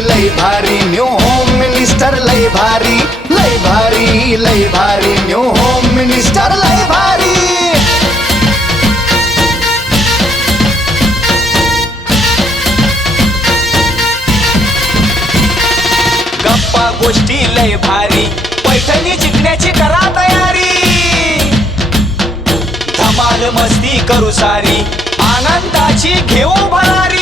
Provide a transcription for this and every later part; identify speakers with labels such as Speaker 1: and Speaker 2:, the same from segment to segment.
Speaker 1: लय भारी new home minister लय भारी
Speaker 2: लय भारी
Speaker 1: लय भारी न्यू होम मिनिस्टर लय भारी.
Speaker 2: गप्पा गोष्टी लय भारी पैठणी जिंकण्याची करा तयारी. धमाल मस्ती करू सारी आनंदाची घेऊ भरारी.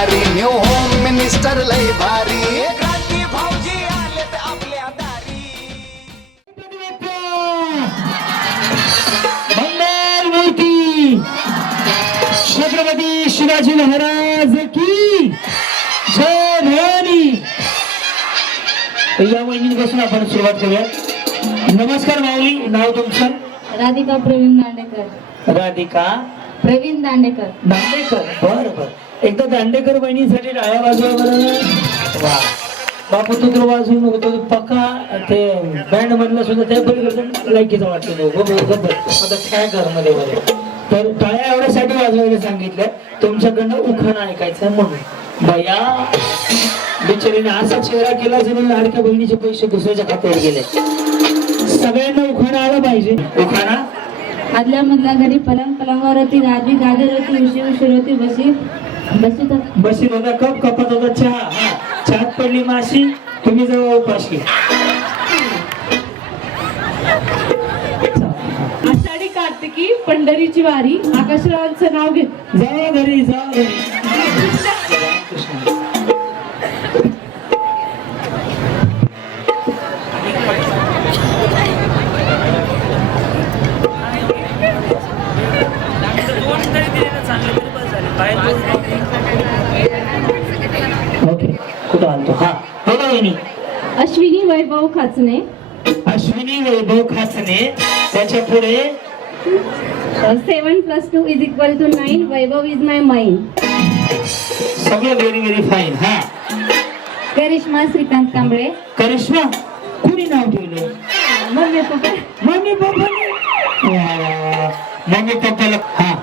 Speaker 3: वहिनीपासून आपण सुरुवात करूया. नमस्कार माऊली नाव तुमचं?
Speaker 4: राधिका प्रवीण दांडेकर.
Speaker 3: राधिका.
Speaker 4: प्रवीण दांडेकर.
Speaker 3: दांडेकर? बर बर. एकदा दांडेकर बहिणीसाठी डाळ्या वाजवा बरं. वा. बापू तू तर वाजवू नको तो पक्का ते बँड मधला सुद्धा त्या पलीकडे लायकीचा वाटतो तो गप्प गप्प आता त्या घरमध्ये मध्ये तर टाळ्या एवढ्यासाठी वाजवायला सांगितलं. तुमच्याकडनं उखाणा ऐकायचं म्हणून. बया बिचारीने असा चेहरा केला जणू लाडक्या बहिणीचे पैसे दुसऱ्याच्या खात्यावर गेले. सगळ्यांना उखाणा आला पाहिजे. उखाणा?
Speaker 4: आदल्या मधल्या घरी पलंग पलंगावरती राजी गाजर होती उशी उशीर होती बशी बशी
Speaker 3: बशीत होता कप कपात होता चहा. हा. चहात पडली माशी तुम्ही जवळ उपाशी.
Speaker 5: आषाढी कार्तिकी पंढरीची वारी. आकाशरावांचं नाव घेत.
Speaker 3: जा घरी जा घरी. वहिनी
Speaker 5: अश्विनी वैभव खाचने.
Speaker 3: अश्विनी वैभव खासने त्याच्या पुढे?
Speaker 5: Seven plus two is equal to nine Vaibhav is my mind
Speaker 3: सगळं व्हेरी व्हेरी फाईन हा.
Speaker 4: करिश्मा श्रीकांत कांबळे.
Speaker 3: करिश्मा कुणी नाव ठेवलं?
Speaker 4: Mummy papa.
Speaker 3: मम्मी वा. मम्मी पप्पाला हा.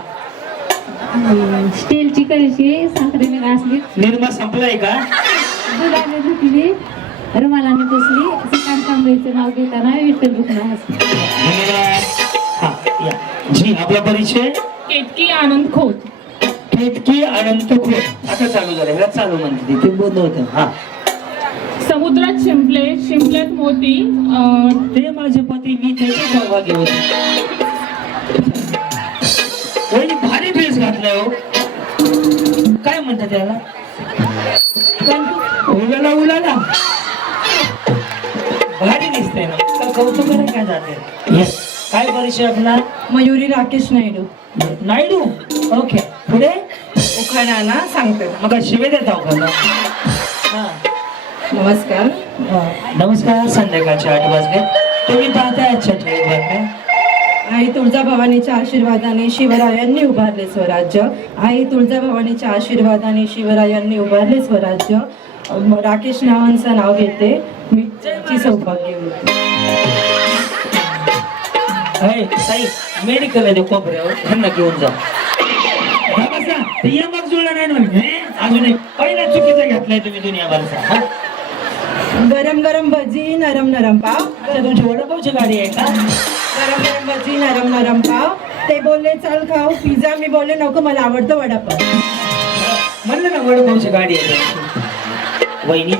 Speaker 4: स्टीलची कळशी साखरेने घासली.
Speaker 3: निर्मा संपलाय का?
Speaker 4: रुमालाने पुसली. श्रीकांत कांबळेचं नाव घेताना विठ्ठल
Speaker 3: हा जी आपला परिचय?
Speaker 5: केतकी आनंद खोत.
Speaker 3: केतकी अनंत खोत. आता चालू झालं. ह्याला चालू म्हणते ती. बंद होतं. हा.
Speaker 5: समुद्रात शिंपले शिंपल्यात मोती
Speaker 3: ते माझे पती. मी त्याचे सहभागी होते. भारी ड्रेस घातलाय हो. काय म्हणतात त्याला? उलाला उलाला. भारी दिसतंय ना. का कौतुक करायला काय जाते? काय परिचय आपला?
Speaker 6: मयुरी राकेश नायडू.
Speaker 3: नायडू? ओके. पुढे?
Speaker 6: उखाणाना सांगते.
Speaker 3: मग शिवे देत हा.
Speaker 6: नमस्कार.
Speaker 3: नमस्कार. संध्याकाळचे आठ वाजले. तुम्ही पाहताय आजच्या ठळक बातम्या.
Speaker 6: आई तुळजाभवानीच्या आशीर्वादाने शिवरायांनी उभारले स्वराज्य. आई तुळजाभवानीच्या आशीर्वादाने शिवरायांनी उभारले स्वराज्य. राकेश नावांचं नाव घेते. मी ची सौभाग्य
Speaker 3: ताई मेडिकल आहे कोपऱ्यावर. त्यांना घेऊन जा. यमक जुळलं नाही? अजून पहिला चुकीचा घेतलाय तुम्ही?
Speaker 6: गरम गरम भजी नरम नरम पाव.
Speaker 3: अच्छा, तुमची वडापावची गाडी आहे का?
Speaker 6: गरम गरम भजी नरम नरम पाव. ते बोलले चल खाऊ पिझ्झा. मी बोलले नको मला आवडतं वडापाव.
Speaker 3: म्हणलं ना वडापावची गाडी आहे. वहिनी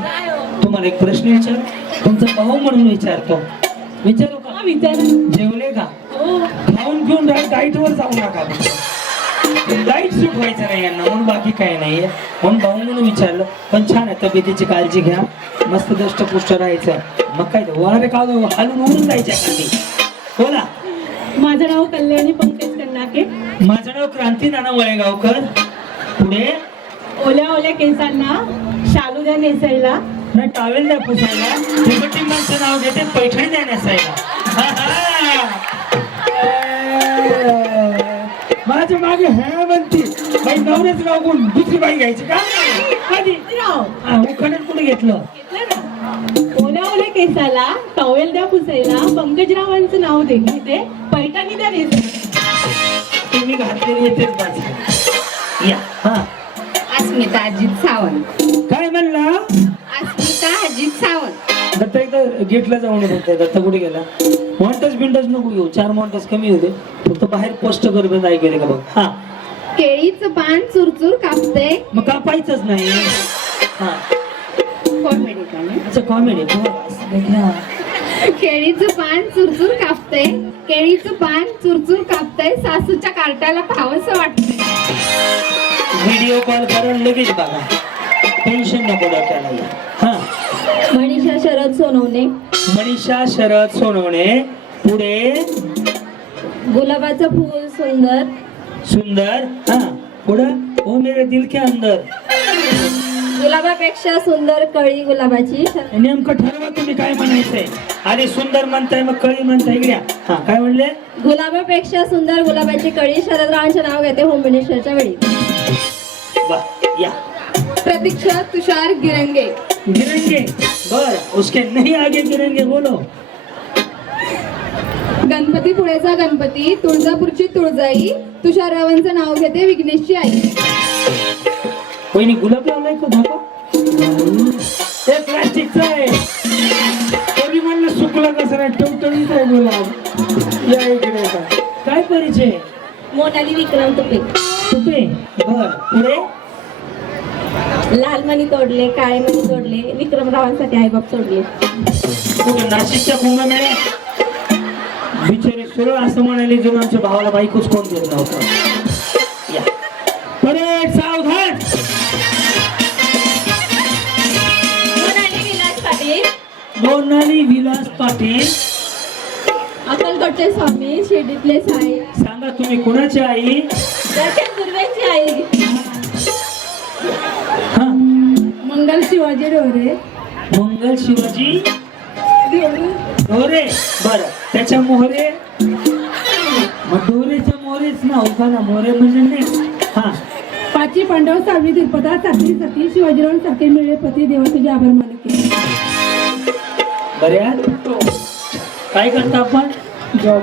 Speaker 3: तुम्हाला एक प्रश्न विचार? तुमचा भाऊ म्हणून विचारतो. विचारू का?
Speaker 5: विचार.
Speaker 3: जेवले का? खाऊन पिऊन डाईट वर जाऊ नका. डाईट सूट व्हायचं नाही यांना म्हणून बाकी काही नाहीये. म्हणून भाऊ म्हणून विचारलं. पण छान आहे तब्येतीची काळजी घ्या. मस्त दष्टपुष्ट राहायचं. मग काय वारे का हालून उडून जायच्या खाली. बोला.
Speaker 5: माझं नाव कल्याणी पंकज कन्नाके.
Speaker 3: माझं नाव क्रांती नाना वळेगावकर. पुढे?
Speaker 7: ओल्या ओल्या केसांना शालू द्या नेसायला
Speaker 3: नाही टावेल द्या पुसायला. हिमटी माणसं नाव घेते पैठणी द्या नेसायला. माझ्या मागे ह्या म्हणती बाई नवऱ्याच नाव कोण दुसरी बाई घ्यायची का? कधी? उखाण्यात कुठे घेतलं?
Speaker 7: ओल्या केसाला टॉवेल द्या पुसायला पंकजरावांचं नाव दे घेते. पैठणी द्या
Speaker 3: तुम्ही घातलेली येतेच माझी या. हा.
Speaker 5: अस्मिता अजित सावंत. सावंत.
Speaker 3: दत्त एकदा गेटला जाऊन बघताय दत्त कुठे गेला? मॉन्टस बिंटस नको घेऊ. चार मॉन्टस कमी होते. फक्त बाहेर पोस्ट करू ऐकले का बघ. हा.
Speaker 5: केळीचं पान चुरचुर कापते.
Speaker 3: मग कापायचंच नाही. हा.
Speaker 5: कॉमेडी
Speaker 3: कॉमेडी
Speaker 5: केळीचं पान चुरचुर कापते. केळीचं पान चुरचुर कापते. सासूच्या कार्टाला पाहावंसं वाटतंय
Speaker 3: व्हिडिओ कॉल करून लगेच बघा. टेन्शन नको डोक्याला.
Speaker 5: सोनवणे.
Speaker 3: मनीषा शरद सोनवणे. पुढे
Speaker 5: गुलाबाचं फूल सुंदर.
Speaker 3: सुंदर. हा पुढं? ओ मेरे दिल के अंदर.
Speaker 5: गुलाबापेक्षा सुंदर कळी गुलाबाची.
Speaker 3: नेमकं ठरवा तुम्ही काय म्हणायचंय. आधी सुंदर म्हणताय मग कळी म्हणताय. इकड्या हा काय म्हणले?
Speaker 5: गुलाबापेक्षा सुंदर गुलाबाची कळी. शरदरावांचे नाव घेते होम मिनिस्टरच्या वेळी.
Speaker 3: वा या.
Speaker 5: प्रतीक्षा तुषार गिरंगे.
Speaker 3: गिरेंगे? बर उसके नहीं आगे गिरेंगे बोलो.
Speaker 5: गणपती पुळेचा गणपती तुळजापूरची तुळजाई. तुषाररावांचं नाव घेते विघ्नेशची आई.
Speaker 3: कोणी गुलाब लावलाय का धाका ते प्लास्टिकचं आहे. तरी म्हणलं सुकला कसं नाही? टवटवीत आहे गुलाब. या इकडे का. काय परिचय?
Speaker 5: मोनाली विक्रम तुपे.
Speaker 3: तुपे? बर पुढे?
Speaker 5: लाल मणी तोडले काळे मणी तोडले विक्रमरावांसाठी आईबाप सोडले
Speaker 3: नाशिकच्या कुंभमेळ्यात बिचारी सरळ असं म्हणाले आमच्या भावाला बायकोच कोण देत नव्हतं? या. परत सावधान!
Speaker 5: मोनाली विलास पाटील.
Speaker 3: मोनाली विलास पाटील.
Speaker 5: अक्कलकोटचे स्वामी शिर्डीतले साई.
Speaker 3: सांगा तुम्ही कुणाची आई?
Speaker 5: दर्शन दुर्वेची आई.
Speaker 7: मंगल शिवाजी डोरे
Speaker 3: मंगल शिवाजी डोरे बर. त्याच्या मोहरे? मग डोरेच्या मोहरेच ना होता ना? मोहरे म्हणजे नाही. हा.
Speaker 7: पाची पांडव सावळी तिरुपता सातरी सती शिवाजीराव सारखे मिळे पती देव तुझे आभार मानते.
Speaker 3: बऱ्या काय करता आपण? जॉब.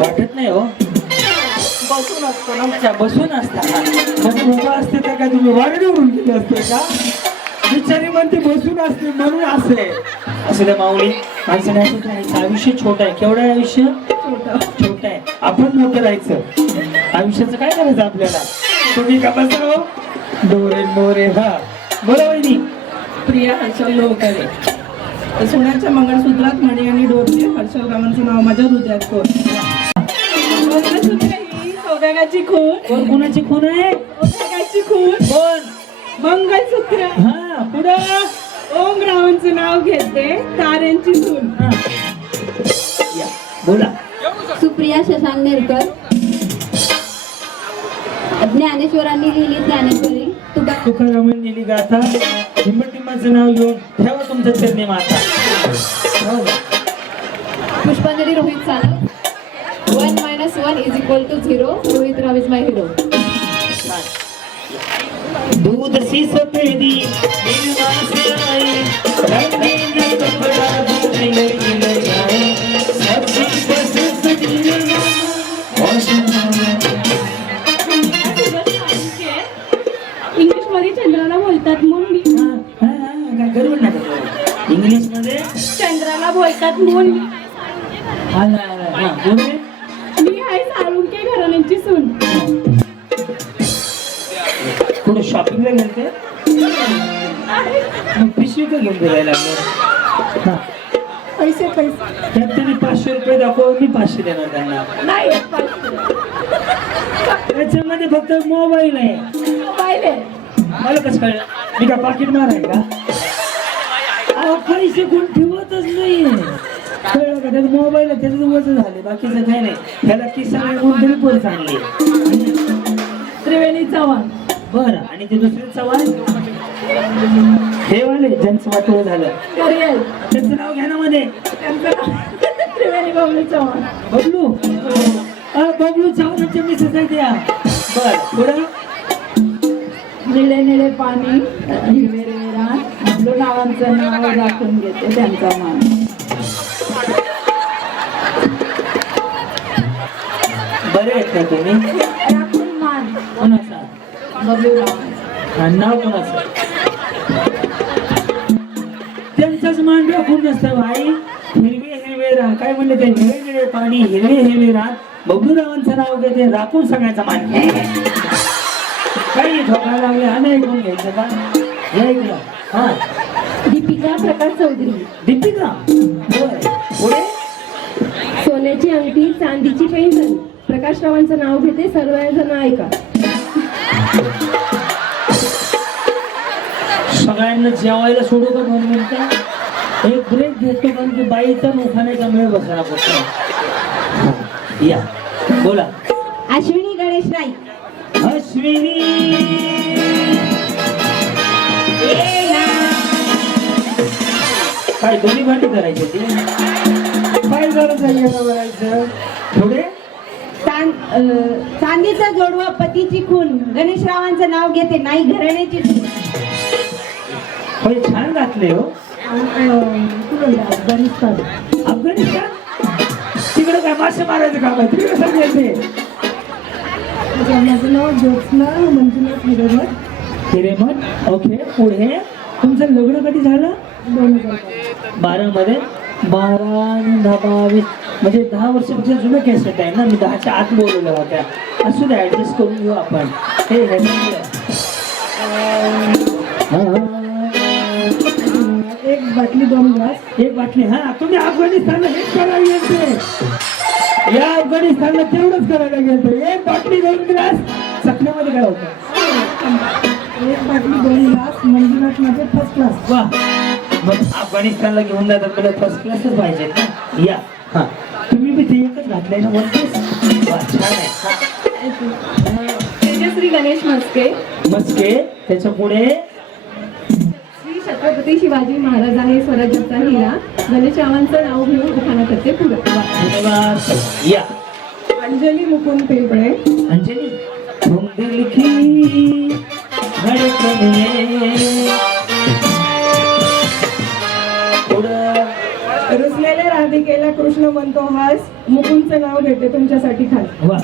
Speaker 3: वाटत नाही हो. बसून असतो ना. बसून असता. मग उभा असते तर काय तुम्ही वारण्यावरून गेले असते का? बिचारी म्हणते बसून असते म्हणून असे. असं त्या माऊली. माणसाने असंच राहायचं आयुष्य छोट आहे. केवढं आहे आयुष्य? छोट आहे. आपण मोठं राहायचं. आयुष्याचं काय करायचं आपल्याला? तुम्ही का बसा हो? डोरे मोरे हा. बोला वहिनी.
Speaker 6: प्रिया हर्षल लोहकरे सोन्याच्या मंगळसूत्रात मणी आणि डोरले हर्षल रावांचं नाव माझ्या हृदयात कोर
Speaker 7: मंगळसूत्र ही सौभाग्याची खून
Speaker 3: कोण कोणाची खून आहे?
Speaker 7: सौभाग्याची खून
Speaker 3: कोण?
Speaker 7: मंगळसूत्र
Speaker 3: हा पुढं
Speaker 7: ओम रावांचं नाव घेते ताऱ्यांची
Speaker 3: हा. या, बोला.
Speaker 5: सुप्रिया शशांक नेरकर. ज्ञानेश्वरांनी लिहिली ज्ञानेश्वरी. तुका
Speaker 3: तुकारामन नेली गाथा. हिंबटिंबाचं नाव घेऊन ठेवा तुमचं चरणी माता. हो?
Speaker 5: Pushpanjali Rohit Sanap one minus one is equal to zero Rohit Rao is my hero
Speaker 3: दूध सी सफेदी
Speaker 7: इंग्लिशमध्ये चंद्राला बोलतात मुंडी
Speaker 3: हा, हा, हा, इंग्लिशमध्ये?
Speaker 7: चंद्राला बोलतात मुंडी
Speaker 3: हा
Speaker 7: मी आहे साळुंके घराण्यांची सून.
Speaker 3: शॉपिंगला गेलते. मग पिशवी का घेऊन फिरायला लागले. हा.
Speaker 7: पैसे पैसे.
Speaker 3: त्यात त्यांनी पाचशे रुपये दाखव मी पाचशे देणार त्यांना.
Speaker 7: नाही.
Speaker 3: त्याच्यामध्ये फक्त मोबाईल आहे.
Speaker 7: आहे.
Speaker 3: मला कसं कळलं? मी का पाकिट मार आहे का? अहो, पैसे कोण ठेवतच नाही. कळलं का? त्याचा मोबाईल आहे त्याचं वजन झाले बाकीचं काही नाही. त्याला किसा कोणतरी पोर चांगली.
Speaker 7: त्रिवेणी चव्हाण.
Speaker 3: बर. आणि ते दुसरे चव्हाण हे वाले ज्यांचं वाटोळ झालं.
Speaker 5: करिअर
Speaker 3: त्यांचं नाव घ्या ना मध्ये
Speaker 5: त्यांचं नाव त्रिवेणी बाबू चव्हाण.
Speaker 3: बबलू? अ, बबलू चव्हाणच्या मिसेस आहे त्या बर पुढं?
Speaker 5: निळे निळे पाणी हिरवे हिरवे रान. नावांचं नाव राखून घेते त्यांचा मान.
Speaker 3: बरे आहेत का तुम्ही?
Speaker 5: राखून मान.
Speaker 3: कोणाचा
Speaker 5: बबलू
Speaker 3: हा, नाव कोणाचं? त्यांचाच मान राखून नसतं भाई. हिरवे हिरवे रान. काय म्हणले ते? निळे निळे पाणी हिरवे हिरवे रान. बबलूरावांचं नाव घेते राखून सगळ्याचा मान. काही ठोकायला लागले. हा नाही घ्यायचं का? हे ऐकलं हा.
Speaker 4: दीपिका प्रकाश चौधरी.
Speaker 3: दीपिका? पुढे?
Speaker 4: सोन्याची अंगठी चांदीची पेन्शन प्रकाश रावांचं नाव घेते. सर्वजण ऐका.
Speaker 3: सगळ्यांना जेवायला सोडू का दोन मिनिटं एक ब्रेक घेतो कारण की बाईचा उखाण्याचा मेळ बसला फक्त या. बोला.
Speaker 4: अश्विनी गणेश नाईक
Speaker 3: अश्विनी. काय दोन्ही भांडी करायची ती काय गरज आहे बोलायचं पुढे
Speaker 4: चांद- चांदीचा जोडवा पतीची खून. गणेश रावांचं नाव घेते नाही घराण्याची खून.
Speaker 3: होय छान घातले हो.
Speaker 4: अफगाणिस्तान?
Speaker 3: अफगाणिस्तान तिकडे काय मासे मारायचं काम आहे? तिकडे सांगायचे
Speaker 5: माझं नाव ज्योत्स्ना मंजुनाथ हिरेमठ
Speaker 3: हिरेमठ ओके पुढे. तुमचं लग्न कधी झालं?
Speaker 5: दोन हजार
Speaker 3: बारा. मध्ये बारा दहा बावीस म्हणजे दहा वर्षापेक्षा जुनं कॅसेट आहे ना मी दहाच्या आत बोलवल्या होत्या. असू दे ऍडजस्ट करून घेऊ आपण. हे
Speaker 5: एक बाटली दोन ग्लास.
Speaker 3: एक बाटली हा तुम्ही अफगाणिस्तानला हेच करायला गेलते. या अफगाणिस्तानला तेवढंच करायला गेलते. एक बाटली दोन ग्लास. चकण्यामध्ये काय होतं?
Speaker 5: एक बाटली दोन ग्लास. मंजुनाथमध्ये फर्स्ट क्लास
Speaker 3: वा. अफगाणिस्तानला घेऊन जातात मला फर्स्ट क्लासच पाहिजे ना. या. हा. तुम्ही बी ते एकच घातलंय ना वन पीस वा छान आहे. हा.
Speaker 5: तेजश्री गणेश मस्के.
Speaker 3: मस्के त्याच्या पुढे?
Speaker 5: श्री छत्रपती शिवाजी महाराज आहे स्वराज्याचा हिरा. गणेश रावांचं नाव घेऊन उखाणा करते पुढे.
Speaker 3: धन्यवाद. या.
Speaker 5: अंजली मुकुंद पिंपळे.
Speaker 3: अंजली धडकने
Speaker 5: राधिकेला कृष्ण म्हणतो हास मुकुंदचं नाव घेते तुमच्यासाठी खास.
Speaker 3: वा.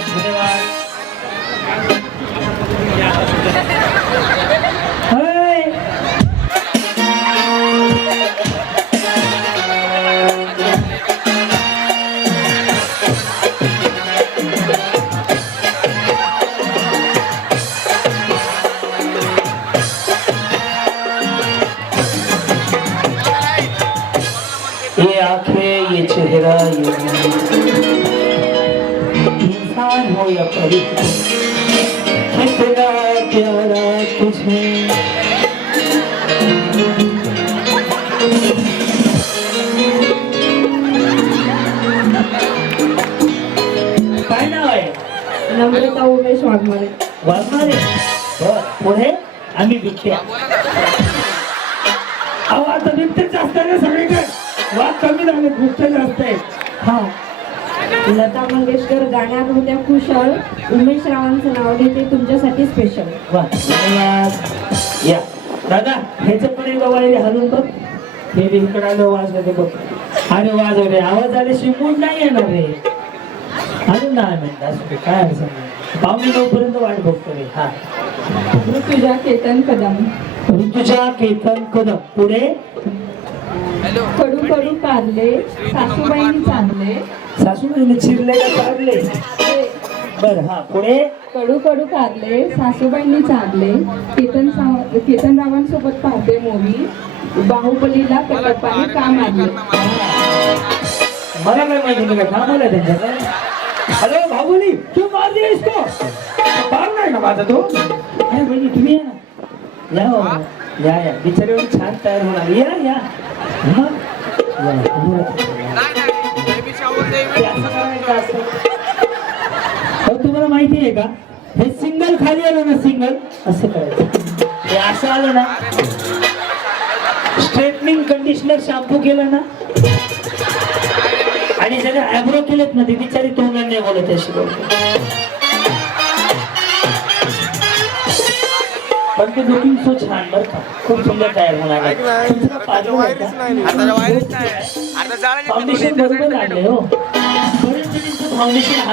Speaker 3: या परी कितना प्यारा तुझे. काय नाव आहे?
Speaker 5: नम्रता उमेश वाघमारे.
Speaker 3: वाघमारे? बर पुढे आम्ही बिबट्या अहो आता बिबटे जास्त आहे सगळीकडे. वाघ कमी झाले बिबटे जास्त आहे. हा.
Speaker 6: लता मंगेशकर गाण्यात होत्या कुशळ उमेश रावांचं नाव घेते तुमच्यासाठी स्पेशल
Speaker 3: वा. धन्यवाद. या. दादा ह्याचं पण एकदा वायरी हलून बघ. हे बी इकडं आलं वाजवते बघ. अरे वाजव रे आवाज आले शिकून नाही येणार रे. अजून दहा मिनिट असू दे काय अडचण नाही. पावणे नऊ पर्यंत वाट बघतो रे हा.
Speaker 5: ऋतुजा केतन कदम.
Speaker 3: ऋतुजा केतन कदम. पुढे
Speaker 5: कडू कडू कारले सासूबाईंनी चांगले.
Speaker 3: सासूबाईने चिरले का काढले बर हा पुढे.
Speaker 5: कडू कडू कारले सासूबाईंनी चांगले. केतन केतन रावांसोबत पाहते मोवी. बाहुबलीला प्रकल्पाने का मारले
Speaker 3: मला काय माहिती नाही का त्यांच्याकडे? हॅलो भाऊली तू मार दे इसको भाग नाही का माझा तो? अरे बहिणी तुम्ही या ना. या हो. या या. बिचारी एवढी छान तयार होणार. या या. तुम्हाला माहिती आहे का? हे सिंगल खाली आलं ना सिंगल असं करायचं. हे असं आलं ना स्ट्रेटनिंग कंडिशनर शॅम्पू केलं ना आणि ज्याने ॲब्रो केलेत ना ते बिचारी तोंडाने नाही बोलत अशी बोलते पण ते लुकिंग सो छान बरं का खूप सुंदर तयार होणार आहे? फाउंडेशन बरोबर लागले हो. बरेच फाउंडेशन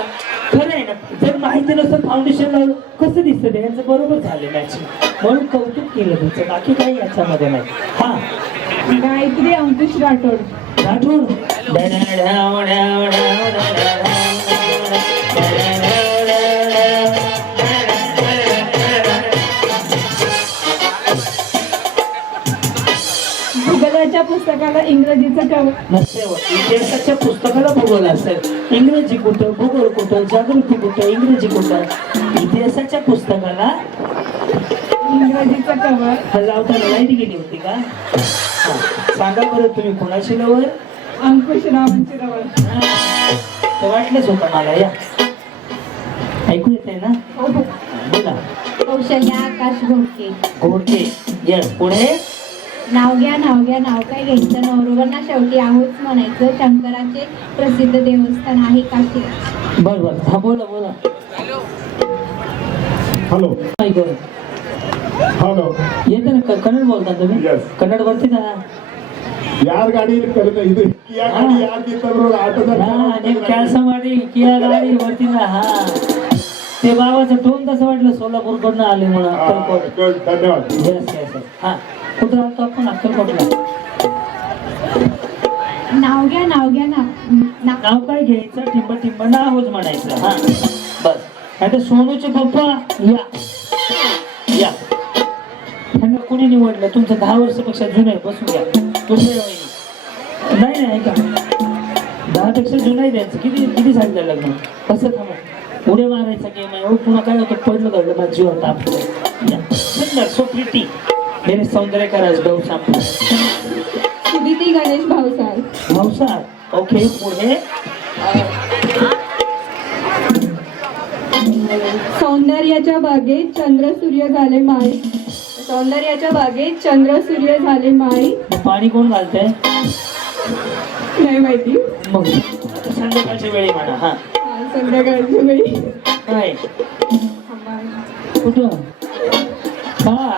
Speaker 3: खरं आहे ना जर माहिती नसतं फाउंडेशन लावलं कसं दिसतं ते यांचं बरोबर झालं मॅचिंग म्हणून कौतुक केलं तुमचं बाकी काही याच्यामध्ये नाही. हा.
Speaker 5: गायत्री अंकुश राठोड.
Speaker 3: राठोड.
Speaker 5: पुस्तकाला इंग्रजीचं.
Speaker 3: इतिहासाच्या पुस्तकाला भूगोल असेल इंग्रजी कुठं भूगोल कुठं जागृती कुठं इंग्रजी कुठं? इतिहासाच्या पुस्तकाला
Speaker 5: इंग्रजीचं कवर
Speaker 3: हा लावताना लाइट गेली होती का. सांगा बरं तुम्ही कोणाची लवर
Speaker 5: अंकुश रावांची
Speaker 3: ते वाटलंच होतं मला या. ऐकू येते ना?
Speaker 5: हो हो.
Speaker 3: बोला.
Speaker 4: कौशल्या आकाश घोडके.
Speaker 3: घोडके यस पुढे?
Speaker 4: नाव घ्या नाव घ्या नाव काय घ्यायचं नवरोबांना शेवटी आहोत म्हणायचं शंकराचे प्रसिद्ध देवस्थान आहे काशी
Speaker 3: बर बर हा बोला बोला
Speaker 8: हॅलो
Speaker 3: ऐकू
Speaker 8: हॅलो
Speaker 3: येते ना क- कन्नड बोलता तुम्ही
Speaker 8: Yes.
Speaker 3: कन्नड बोलते ना
Speaker 8: ಯಾರ ಗಾಡಿ ಕರೆದ ಇದು ಕಿಯಾ ಗಾಡಿ ಯಾರು ನಿಂತವ್ರು ಆಟೋದ
Speaker 3: हा नेम कॅल्सा माडी किया गाडी वरती ना हा ते बाबाचं टोन तसं वाटलं सोलापूर कडनं आले म्हणून अक्कलकोट
Speaker 8: ಧನ್ಯವಾದ
Speaker 3: येस येस हा कुठं राहतो आपण अक्कलकोटला
Speaker 4: नाव घ्या नाव घ्या ना. नाव
Speaker 3: नाव काय घ्यायचं? टिंब टिंब नावच म्हणायचं हा. बस. नाही तर सोनूचे पप्पा या. या. त्यांना कोणी निवडलं? तुमचं दहा वर्षापेक्षा जुनं आहे बसून घ्या. दुसऱ्या वहिनी नाही नाही ऐका. दहापेक्षा जुनं आहे त्यांचं. किती किती सांगितलं लग्न? कसं थांबा. उड्या मारायचा गेम आहे. हो पुन्हा काय होतं? पडलं घडलं माझा जीव होता आपलं. सुंदर सो प्रिटी मेरे सौंदर्य का राजभाऊ सांगतो.
Speaker 5: सुदिती गणेश भावसार
Speaker 3: भाऊसार ओके पुढे.
Speaker 5: सौंदर्याच्या बागेत चंद्र सूर्य झाले माळी. सौंदर्याच्या बागेत चंद्र सूर्य झाले माळी.
Speaker 3: मग पाणी कोण घालतंय?
Speaker 5: नाही माहिती.
Speaker 3: मग संध्याकाळच्या वेळी म्हणा हा.
Speaker 5: हा, संध्याकाळची वेळी.
Speaker 3: काय कुठं? हा हा.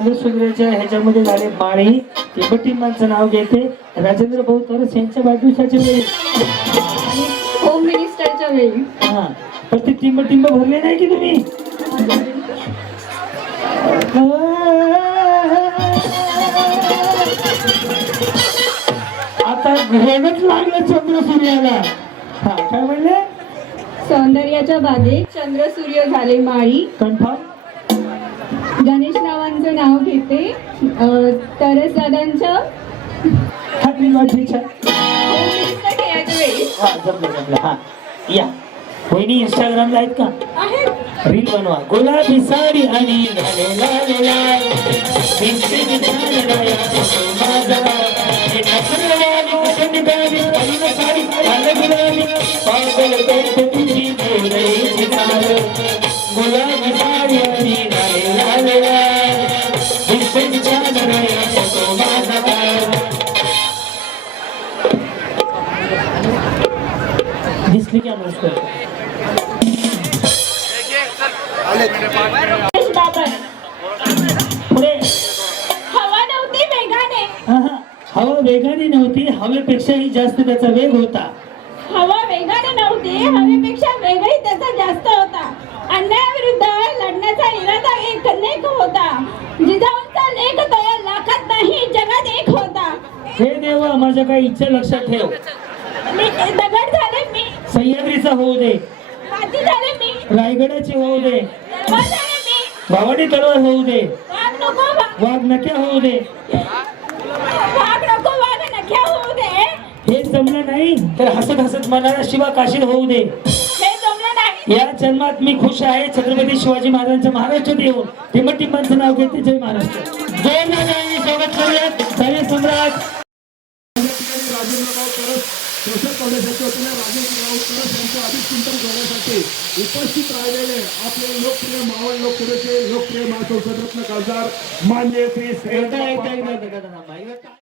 Speaker 3: चंद्रसूर्याच्या ह्याच्यामध्ये झाले माळी टिंबटिंबांचं नाव घेते. राजेंद्र भाऊ तरच यांच्या वाढदिवसाच्या वेळी
Speaker 5: होम मिनिस्टरच्या वेळी.
Speaker 3: हा. पण ते टिंबटिंब भरले नाही की तुम्ही? आता ग्रहणच लागलं चंद्रसूर्याला. हा काय म्हणले?
Speaker 5: सौंदर्याच्या बागेत चंद्र सूर्य झाले माळी.
Speaker 3: कन्फर्म
Speaker 5: वेळी
Speaker 3: हा जमलं जमलं. हा. या. वहिनी इंस्टाग्रामला आहेत का? रील बनवा. गुलाबी साडी आणि दिसली की अनुष्का पुढे.
Speaker 5: हवा नव्हती वेगाने.
Speaker 3: आहा, हवा वेगाने नव्हती हवेपेक्षाही जास्त त्याचा वेग होता.
Speaker 5: हवा वेगाने नव्हती हवेपेक्षा वेगही त्याचा जास्त होता. अन्यायाविरुद्ध लढण्याचा इरादा एक नेक होता. जिजाऊंचा लेख तो लाखात नाही जगात एक होता.
Speaker 3: हे देवा माझ्या काही इच्छा लक्षात ठेव.
Speaker 5: मी दगड झाले
Speaker 3: सह्याद्रीचा होऊ दे.
Speaker 5: हाती झाले मी.
Speaker 3: रायगडाची होऊ दे. भावडी तलवार होऊ दे.
Speaker 5: वाघ
Speaker 3: नक्या होऊ दे.
Speaker 5: वाघ नको वाघ नख्या होऊ दे.
Speaker 3: हे जमलं नाही तर हसत हसत मनाला शिवा काशीद होऊ दे.
Speaker 5: हे
Speaker 3: या जन्मात मी खुश आहे छत्रपती शिवाजी महाराजांच्या महाराष्ट्रात येऊन टिंबटिंबांचं नाव घेते जय महाराष्ट्र. जय महाराज स्वागत करूयात. सारे सम्राट.
Speaker 8: पोषक करण्यासाठी होते ना राजेश राऊतकर यांचं अधिक चिंतन करण्यासाठी उपस्थित राहिलेले आपले लोकप्रिय मावळ लोकप्रियचे लोकप्रिय महासंसद रत्न खासदार मान्य श्री